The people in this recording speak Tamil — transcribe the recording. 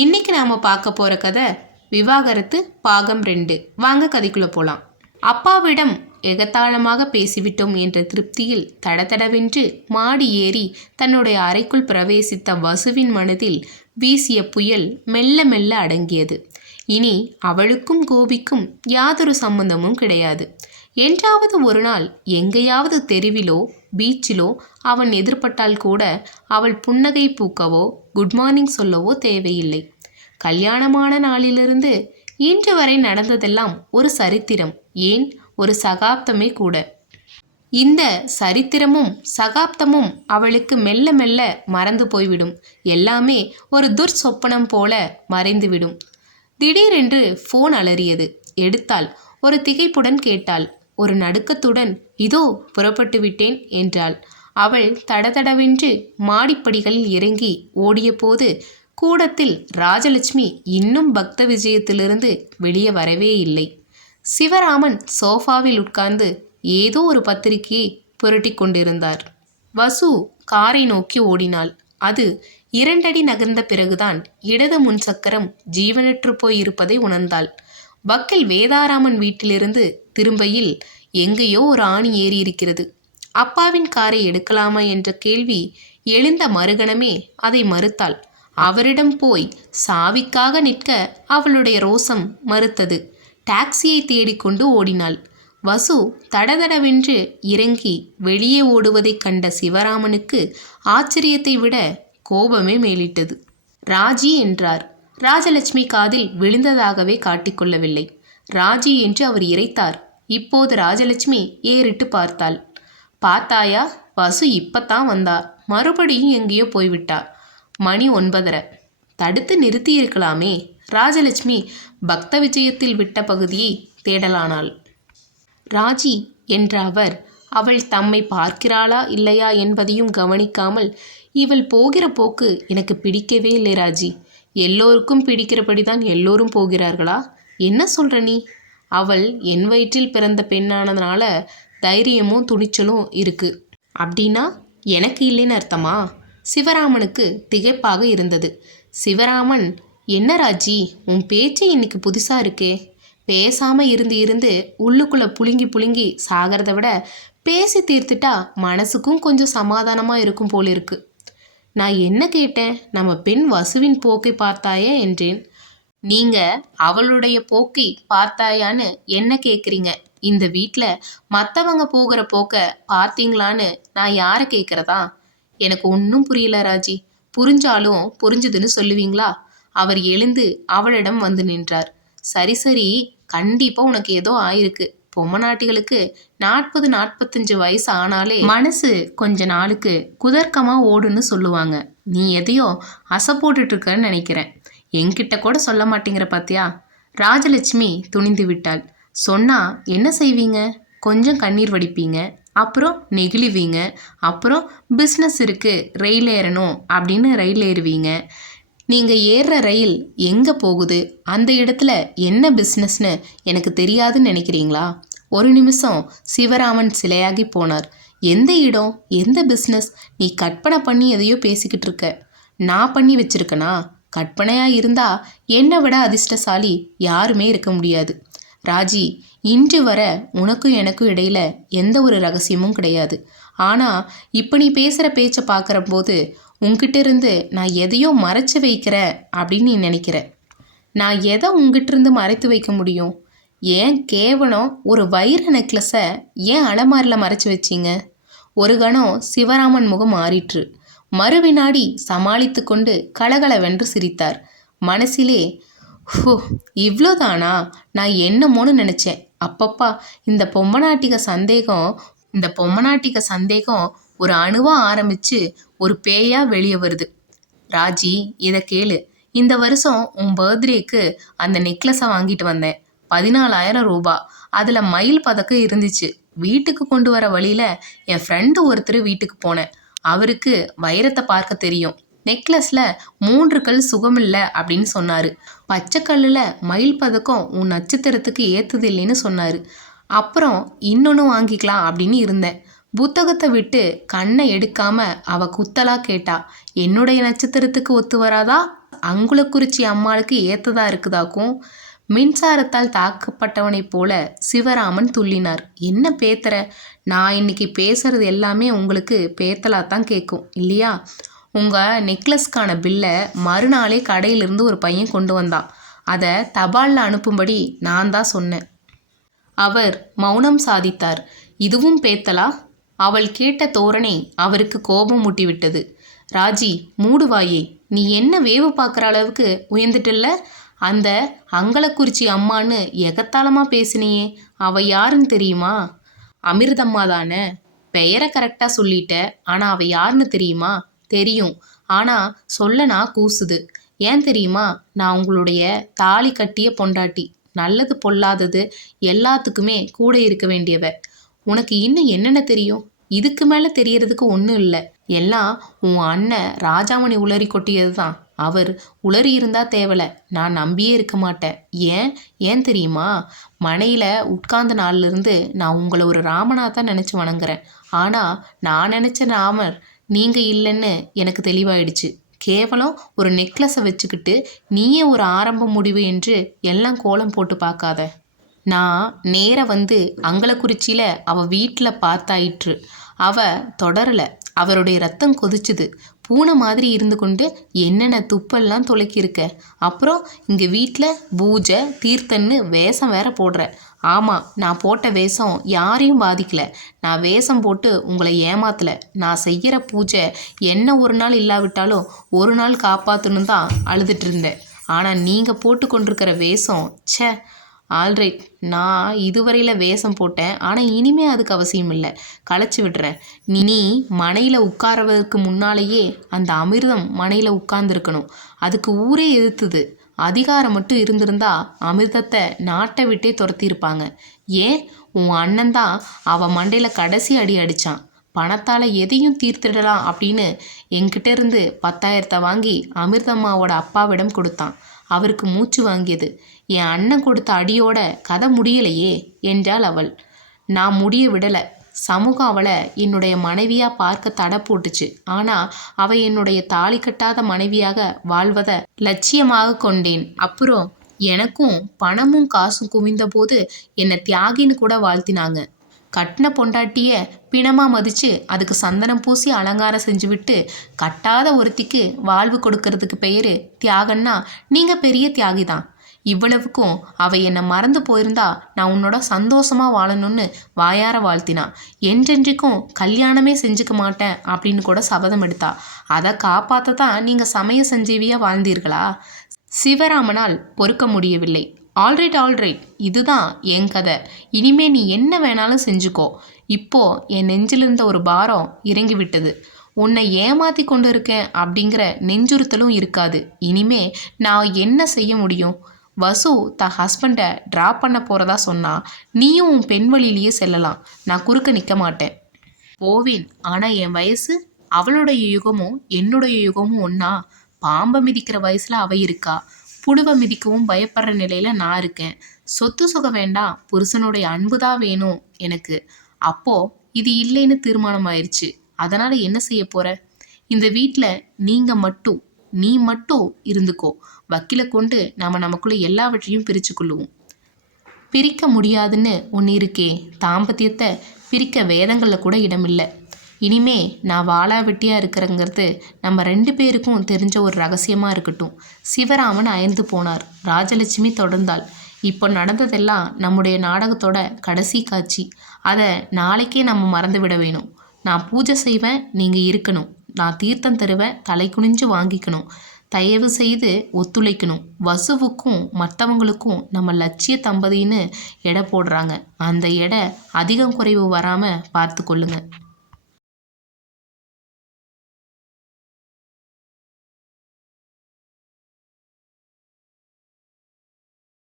இன்னைக்கு நாம பார்க்க போற கதை விவாகரத்து பாகம் ரெண்டு. வாங்க கதைக்குள்ள போலாம். அப்பாவிடம் எகத்தாளமாக பேசிவிட்டோம் என்ற திருப்தியில் தடதடவென்று மாடி ஏறி தன்னுடைய அறைக்குள் பிரவேசித்த வசுவின் மனதில் வீசிய புயல் மெல்ல மெல்ல அடங்கியது. இனி அவளுக்கும் கோபிக்கும் யாதொரு சம்பந்தமும் கிடையாது. என்றாவது ஒரு நாள் எங்கேயாவது தெருவிலோ பீச்சிலோ அவன் எதிர்பட்டால் கூட அவள் புன்னகை பூக்கவோ குட் மார்னிங் சொல்லவோ தேவையில்லை. கல்யாணமான நாளிலிருந்து இன்று வரை நடந்ததெல்லாம் ஒரு சரித்திரம் ஏன் ஒரு சகாப்தமே கூட. இந்த சரித்திரமும் சகாப்தமும் அவளுக்கு மெல்ல மெல்ல மறந்து போய்விடும். எல்லாமே ஒரு துர்சொப்பனம் போல மறைந்துவிடும். திடீரென்று ஃபோன் அலறியது. எடுத்தாள். ஒரு திகைப்புடன் கேட்டாள். ஒரு நடுக்கத்துடன் இதோ புறப்பட்டு விட்டேன் என்றாள். அவள் தடதடவென்று மாடிப்படிகளில் இறங்கி ஓடியபோது கூடத்தில் ராஜலட்சுமி இன்னும் பக்த விஜயத்திலிருந்து வெளியே வரவே இல்லை. சிவராமன் சோஃபாவில் உட்கார்ந்து ஏதோ ஒரு பத்திரிகையை புரட்டி கொண்டிருந்தார். வசு காரை நோக்கி ஓடினாள். அது இரண்டடி நகர்ந்த பிறகுதான் இடது முன் சக்கரம் ஜீவனற்று போய் இருப்பதை உணர்ந்தாள். வக்கீல் வேதாராமன் வீட்டிலிருந்து திரும்பையில் எங்கேயோ ஒரு ஆணி ஏறி இருக்கிறது. அப்பாவின் காரை எடுக்கலாமா என்ற கேள்வி எழுந்த மறுகணமே அதை மறுத்தாள். அவரிடம் போய் சாவிக்காக நிற்க அவளுடைய ரோசம் மறுத்தது. டாக்ஸியை தேடிக்கொண்டு ஓடினாள். வசு தடதடவென்று இறங்கி வெளியே ஓடுவதைக் கண்ட சிவராமனுக்கு ஆச்சரியத்தை விட கோபமே மேலிட்டது. ராஜி என்றார். ராஜலட்சுமி காதில் விழுந்ததாகவே காட்டிக்கொள்ளவில்லை ராஜி என்று அவர் இறைத்தார். இப்போது ராஜலட்சுமி ஏறிட்டு பார்த்தாள். பார்த்தாயா? வசு இப்பத்தான் வந்தா மறுபடியும் எங்கேயோ போய்விட்டா மணி ஒன்பதரை. தடுத்து நிறுத்தி இருக்கலாமே ராஜலட்சுமி பக்த விஜயத்தில் விட்ட பகுதியை தேடலானாள். ராஜி என்ற அவர் அவள் தம்மை பார்க்கிறாளா இல்லையா என்பதையும் கவனிக்காமல் இவள் போகிற போக்கு எனக்கு பிடிக்கவே இல்லை ராஜி. எல்லோருக்கும் பிடிக்கிறபடி தான் எல்லோரும் போகிறார்களா? என்ன சொல்கிற நீ? அவள் என் வயிற்றில் பிறந்த பெண்ணானதுனால தைரியமும் துணிச்சலும் இருக்கு. அப்படின்னா எனக்கு இல்லைன்னு அர்த்தமா? சிவராமனுக்கு திகைப்பாக இருந்தது. சிவராமன் என்ன ராஜி? உன் பேச்சு இன்னைக்கு புதுசாக இருக்கே. பேசாமல் இருந்து இருந்து உள்ளுக்குள்ளே புழுங்கி புழுங்கி சாகிறத விட பேசி தீர்த்துட்டா மனசுக்கும் கொஞ்சம் சமாதானமாக இருக்கும் போல இருக்கு. நான் என்ன கேட்டேன்? நம்ம பெண் வசுவின் போக்கை பார்த்தாயே? என்றேன். நீங்கள் அவளுடைய போக்கை பார்த்தாயான்னு என்ன கேட்குறீங்க இந்த வீட்டில் மற்றவங்க போகிற போக்க பார்த்தீங்களான்னு நான் யாரை கேட்குறதா எனக்கு ஒன்றும் புரியல ராஜி. புரிஞ்சாலும் புரிஞ்சுதுன்னு சொல்லுவீங்களா? அவர் எழுந்து அவளிடம் வந்து நின்றார். சரி சரி கண்டிப்பாக உனக்கு ஏதோ ஆயிருக்கு. பொம்மநாட்டிகளுக்கு நாற்பது நாற்பத்தஞ்சு வயசு ஆனாலே மனசு கொஞ்ச நாளுக்கு குதர்க்கமா ஓடுன்னு சொல்லுவாங்க. நீ எதையோ அசை போட்டுட்டு இருக்கன்னு நினைக்கிறேன். என்கிட்ட கூட சொல்ல மாட்டேங்கிற பாத்தியா? ராஜலட்சுமி துணிந்து விட்டாள். சொன்னா என்ன செய்வீங்க? கொஞ்சம் கண்ணீர் வடிப்பீங்க. அப்புறம் நெகிழுவீங்க. அப்புறம் பிஸ்னஸ் இருக்குது ரயில் ஏறணும் அப்படின்னு ரயில் ஏறுவீங்க. நீங்கள் ஏறுற ரயில் எங்கே போகுது? அந்த இடத்துல என்ன பிஸ்னஸ்னு எனக்கு தெரியாதுன்னு நினைக்கிறீங்களா? ஒரு நிமிஷம் சிவராமன் சிலையாகி போனார். எந்த இடம்? எந்த பிஸ்னஸ் நீ கற்பனை பண்ணி எதையோ பேசிக்கிட்டு இருக்க. நான் பண்ணி வச்சிருக்கனா? கற்பனையாக இருந்தால் என்னை விட அதிர்ஷ்டசாலி யாருமே இருக்க முடியாது. ராஜி இன்று வர உனக்கும் எனக்கும் இடையில எந்த ஒரு ரகசியமும் கிடையாது. ஆனால் இப்போ நீ பேசுகிற பேச்சை பார்க்குற போது உங்ககிட்ட இருந்து நான் எதையோ மறைச்சு வைக்கிற அப்படின்னு நீ நினைக்கிற. நான் எதை உங்ககிட்ட இருந்து மறைத்து வைக்க முடியும்? ஏன் கேவலம் ஒரு வைர நெக்லஸை ஏன் அலமாரியில் மறைச்சி வச்சீங்க? ஒரு கணம் சிவராமன் முகம் மாறிற்று. மறுவினாடி சமாளித்து கொண்டு கலகலவென்று சிரித்தார். மனசிலே ஹோ இவ்வளோதானா நான் என்னமோன்னு நினச்சேன். அப்பப்பா இந்த பொம்மநாட்டிக சந்தேகம் இந்த பொம்மநாட்டிக சந்தேகம் ஒரு அணுவாக ஆரம்பித்து ஒரு பேயாக வெளியே வருது. ராஜி இதை கேளு. இந்த வருஷம் உன் பர்த்டேக்கு அந்த நெக்லஸை வாங்கிட்டு வந்தேன். பதினாலாயிரம் ரூபா. அதில் மயில் பதக்கம் இருந்துச்சு. வீட்டுக்கு கொண்டு வர வழியில் என் ஃப்ரெண்டு ஒருத்தர் வீட்டுக்கு போனேன். அவருக்கு வைரத்தை பார்க்க தெரியும். நெக்லஸில் மூன்று கல் சுகமில்லை அப்படின்னு சொன்னார். பச்சைக்கல்லில் மயில் பதக்கம் உன் நட்சத்திரத்துக்கு ஏற்றது இல்லைன்னு சொன்னார். அப்புறம் இன்னொன்று வாங்கிக்கலாம் அப்படின்னு இருந்தேன். புத்தகத்தை விட்டு கண்ணை எடுக்காம அவ குத்தலா கேட்டா என்னுடைய நட்சத்திரத்துக்கு ஒத்து வராதா? அங்குலக்குறிச்சி அம்மாளுக்கு ஏத்ததா இருக்குதாக்கும்? மின்சாரத்தால் தாக்கப்பட்டவனைப் போல சிவராமன் துள்ளினார். என்ன பேத்துற? நான் இன்னைக்கு பேசுறது எல்லாமே உங்களுக்கு பேத்தலா தான் கேட்கும் இல்லையா? உங்கள் நெக்லஸ்க்கான பில்லை மறுநாளே கடையிலிருந்து ஒரு பையன் கொண்டு வந்தான். அதை தபாலில் அனுப்பும்படி நான் தான் சொன்னேன். அவர் மௌனம் சாதித்தார். இதுவும் பேத்தலா? அவள் கேட்ட தோரணை அவருக்கு கோபம் மூட்டிவிட்டது ராஜி மூடுவாயே நீ என்ன வேவு பார்க்குற அளவுக்கு உயர்ந்துட்டல்ல? அந்த அங்கலக்குறிச்சி அம்மான்னு எகத்தாளமாக பேசினியே அவ யாருன்னு தெரியுமா? அமிர்தம்மா தானே பெயரை கரெக்டாக சொல்லிட்ட ஆனால் அவ யாருன்னு தெரியுமா? தெரியும். ஆனால் சொல்ல நான் கூசுது. ஏன் தெரியுமா? நான் உங்களுடைய தாலி கட்டிய பொண்டாட்டி. நல்லது பொல்லாதது எல்லாத்துக்குமே கூட இருக்க வேண்டியவ. உனக்கு இன்னும் என்னென்ன தெரியும்? இதுக்கு மேலே தெரியறதுக்கு ஒன்றும் இல்லை. எல்லாம் உன் அண்ணன் ராஜாமணி உளறி கொட்டியது தான் அவர் உளறி இருந்தா தேவலை. நான் நம்பியே இருக்க மாட்டேன். ஏன்? ஏன் தெரியுமா? மனையில் உட்கார்ந்த நாள்லேருந்து நான் உங்களை ஒரு ராமனாக தான் நினச்சி வணங்குறேன். ஆனால் நான் நினச்ச ராமர் நீங்கள் இல்லைன்னு எனக்கு தெளிவாயிடுச்சு. கேவலம் ஒரு நெக்லஸை வச்சுக்கிட்டு நீயே ஒரு ஆரம்ப முடிவு என்று எல்லாம் கோலம் போட்டு பார்க்காத. நான் நேர வந்து அங்கலக்குறிச்சியில் அவள் வீட்டில் பார்த்தாயிற்று. அவ தொடரலை. அவருடைய ரத்தம் கொதிச்சுது. பூனை மாதிரி இருந்து கொண்டு என்னென்ன துப்பெல்லாம் துளைக்கியிருக்க அப்புறம் இங்கே வீட்டில் பூஜை தீர்த்தன்னு வேஷம் வேற போடுற. ஆமாம் நான் போட்ட வேஷம் யாரையும் பாதிக்கல. நான் வேஷம் போட்டு உங்களை ஏமாத்தல. நான் செய்கிற பூஜை என்ன ஒரு நாள் இல்லாவிட்டாலும் ஒரு நாள் காப்பாற்றணும் தான் அழுதுட்டு இருந்தேன். ஆனால் நீங்கள் போட்டு கொண்டிருக்கிற வேஷம் ச்சே ஆல்ரைட் நான் இதுவரையில் வேஷம் போட்டேன். ஆனால் இனிமே அதுக்கு அவசியம் இல்லை. களைச்சி விடுறேன் நீ மனையில் உட்காரவதற்கு முன்னாலேயே அந்த அமிர்தம் மனையில் உட்கார்ந்துருக்கணும். அதுக்கு ஊரே எதிர்த்துது அதிகாரம் மட்டும் இருந்திருந்தா அமிர்தத்தை நாட்டை விட்டே துரத்தியிருப்பாங்க. ஏன்? உன் அண்ணன் தான் அவன் மண்டையில் கடைசி அடி அடித்தான் பணத்தால் எதையும் தீர்த்திடலாம் அப்படின்னு என்கிட்ட இருந்து பத்தாயிரத்தை வாங்கி அமிர்தம்மாவோட அப்பாவிடம் கொடுத்தான். அவருக்கு மூச்சு வாங்கியது. என் அண்ணன் கொடுத்த அடியோட கதை முடியலையே என்றாள் அவள். நான் முடிய விடலை. சமூகம் அவளை என்னுடைய மனைவியாக பார்க்க தடை போட்டுச்சு. ஆனால் அவ என்னுடைய தாலி கட்டாத மனைவியாக வாழ்வதை லட்சியமாக கொண்டேன். அப்புறம் எனக்கும் பணமும் காசும் குவிந்த போது என்னை தியாகின்னு கூட வாழ்த்தினாங்க. கட்டின பொண்டாட்டிய பிணமாக மதித்து அதுக்கு சந்தனம் பூசி அலங்காரம் செஞ்சு விட்டு கட்டாத ஒருத்திக்கு வாழ்வு கொடுக்கறதுக்கு பெயர் தியாகன்னா நீங்கள் பெரிய தியாகி தான் இவ்வளவுக்கும் அவள் என்னை மறந்து போயிருந்தா நான் உன்னோட சந்தோஷமாக வாழணும்னு வாயார வாழ்த்தினான் என்றென்றைக்கும் கல்யாணமே செஞ்சுக்க மாட்டேன் அப்படின்னு கூட சபதம் எடுத்தா. அதை காப்பாற்ற தான் நீங்கள் சமய சஞ்சீவியாக வாழ்ந்தீர்களா? சிவராமனால் பொறுக்க முடியவில்லை. ஆல்ரைட் ஆல்ரைட் இதுதான் என் கதை. இனிமே நீ என்ன வேணாலும் செஞ்சுக்கோ. இப்போ என் நெஞ்சில் இருந்த ஒரு பாரம் இறங்கி விட்டது உன்னை ஏமாத்தி கொண்டு இருக்கேன் அப்படிங்கிற நெஞ்சுறுத்தலும் இருக்காது. இனிமே நான் என்ன செய்ய முடியும்? வசு தான் ஹஸ்பண்டை ட்ராப் பண்ண போகிறதா சொன்னால் நீயும் உன் பெண் வழியிலேயே செல்லலாம். நான் குறுக்க நிற்க மாட்டேன். போவேன். ஆனால் என் வயசு அவளுடைய யுகமும் என்னுடைய யுகமும் ஒன்றா பாம்பை மிதிக்கிற வயசில் அவள் இருக்கா? புழுவை மிதிக்கவும் பயப்படுற நிலையில் நான் இருக்கேன். சொத்து சுகம் வேண்டாம். புருஷனுடைய அன்பு தான் வேணும் எனக்கு. அப்போ இது இல்லைன்னு தீர்மானம் ஆயிடுச்சு அதனால் என்ன செய்ய போகிற இந்த வீட்டில் நீங்கள் மட்டும் நீ மட்டும் இருந்துக்கோ. வக்கீலை கொண்டு நாம் நமக்குள்ளே எல்லாவற்றையும் பிரித்து கொள்ளுவோம். பிரிக்க முடியாதுன்னு ஒன்று இருக்கே. தாம்பத்தியத்தை பிரிக்க வேதங்களில் கூட இடமில்லை. இனிமே நான் வாழா வெட்டியாக இருக்கிறேங்கிறது நம்ம ரெண்டு பேருக்கும் தெரிஞ்ச ஒரு ரகசியமாக இருக்கட்டும். சிவராமன் அயர்ந்து போனார். ராஜலட்சுமி தொடர்ந்தாள். இப்போ நடந்ததெல்லாம் நம்முடைய நாடகத்தோட கடைசி காட்சி. அதை நாளைக்கே நம்ம மறந்து விட வேணும். நான் பூஜை செய்வேன் நீங்கள் இருக்கணும். நான் தீர்த்தம் தருவேன் தலை குனிஞ்சு வாங்கிக்கணும். தயவு செய்து ஒத்துழைக்கணும். வசுவுக்கும் மற்றவங்களுக்கும் நம்ம லட்சிய தம்பதின்னு எடை போடுறாங்க. அந்த எடை அதிகம் குறைவு வராமல் பார்த்து கொள்ளுங்கள்